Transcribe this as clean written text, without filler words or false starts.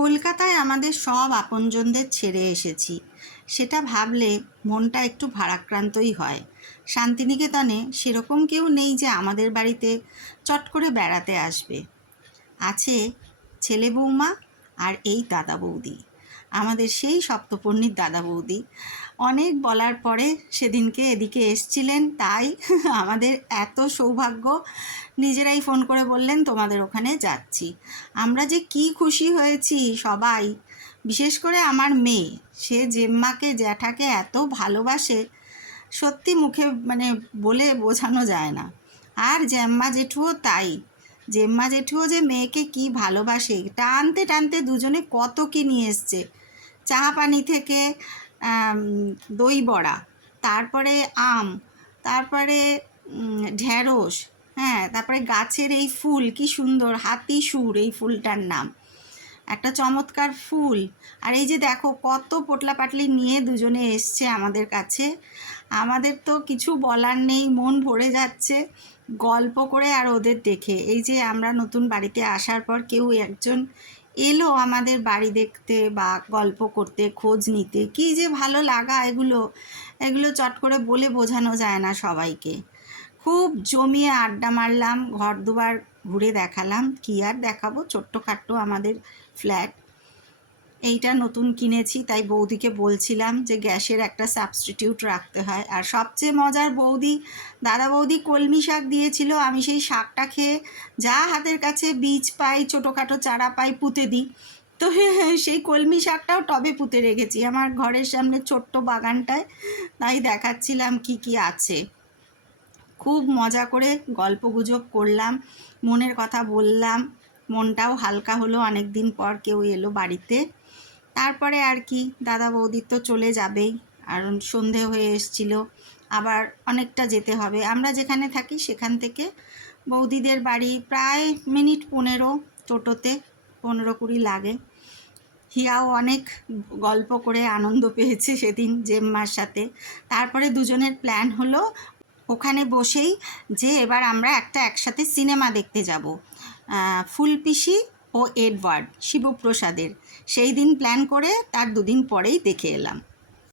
কলকাতায় আমাদের সব আপনজনদের ছেড়ে এসেছি, সেটা ভাবলে মনটা একটু ভারাক্রান্তই হয়। শান্তিনিকেতনে সেরকম কেউ নেই যে আমাদের বাড়িতে চট করে বেড়াতে আসবে। আছে ছেলে বৌমা আর এই দাদা বৌদি, আমাদের সেই সপ্তপর্ণীর দাদা বৌদি। অনেক বলার পরে সেদিনকে এদিকে এসছিলেন, তাই আমাদের এত সৌভাগ্য, নিজেরাই ফোন করে বললেন তোমাদের ওখানে যাচ্ছি। আমরা যে কি খুশি হয়েছি সবাই, বিশেষ করে আমার মেয়ে, সে জেম্মাকে জ্যাঠাকে এত ভালোবাসে, সত্যি মুখে বলে বোঝানো যায় না। আর জেম্মা জেঠুও তাই। জেম্মা জেঠুও যে মেয়েকে কি ভালোবাসে, টানতে টানতে দুজনে কত কি নিয়ে এসছে। চা পানি থেকে দই বড়া, তারপরে আম, তারপরে ঢ্যাঁড়স, হ্যাঁ, তারপরে গাছের এই ফুল, কি সুন্দর হাতি সুর, এই ফুলটার নাম, একটা চমৎকার ফুল। আর এই যে দেখো কত পোটলা পাটলি নিয়ে দুজনে এসছে আমাদের কাছে। আমাদের তো কিছু বলার নেই, মন ভরে যাচ্ছে গল্প করে আর ওদের দেখে। এই যে আমরা নতুন বাড়িতে আসার পর কেউ একজন এলো আমাদের বাড়ি দেখতে বা গল্প করতে, খোঁজ নিতে, কি যে ভালো লাগা এগুলো চট করে বলে বোঝানো যায় না সবাইকে। খুব জমিয়ে আড্ডা মারলাম, ঘর দুয়ার ঘুরে দেখালাম, কি আর দেখাবো, ছোট্টখাট্টো আমাদের ফ্ল্যাট। এইটা নতুন কিনেছি, তাই বৌদিকে বলছিলাম যে গ্যাসের একটা সাবস্টিটিউট রাখতে হয়। আর সবচেয়ে মজার, দাদা বৌদি কলমি শাক দিয়েছিল, আমি সেই শাকটা খেয়ে যা হাতের কাছে বীজ পাই, ছোটোখাটো চারা পাই, পুঁতে দিই। তো সেই কলমি শাকটাও টবে পুঁতে রেখেছি আমার ঘরের সামনে ছোট্ট বাগানটায়, তাই দেখাচ্ছিলাম কি কি আছে। খুব মজা করে গল্পগুজব করলাম, মনের কথা বললাম, মনটাও হালকা হলো, অনেক দিন পর কেউ এলো বাড়িতে। তারপরে আর কি, দাদা বৌদির তো চলে যাবেই, আর সন্ধে হয়ে এসছিল, আবার অনেকটা যেতে হবে। আমরা যেখানে থাকি সেখান থেকে বৌদিদের বাড়ি প্রায় মিনিট 15 টোটোতে, 15-20 লাগে। হিয়াও অনেক গল্প করে আনন্দ পেয়েছে সেদিন জেম্মার সাথে। তারপরে দুজনের প্ল্যান হলো ওখানে বসেই যে এবার আমরা একসাথে সিনেমা দেখতে যাব, ফুলপিসি ও এডওয়ার্ড শিবপ্রসাদের। সেই দিন প্ল্যান করে তার 2 দিন পরেই দেখে এলাম।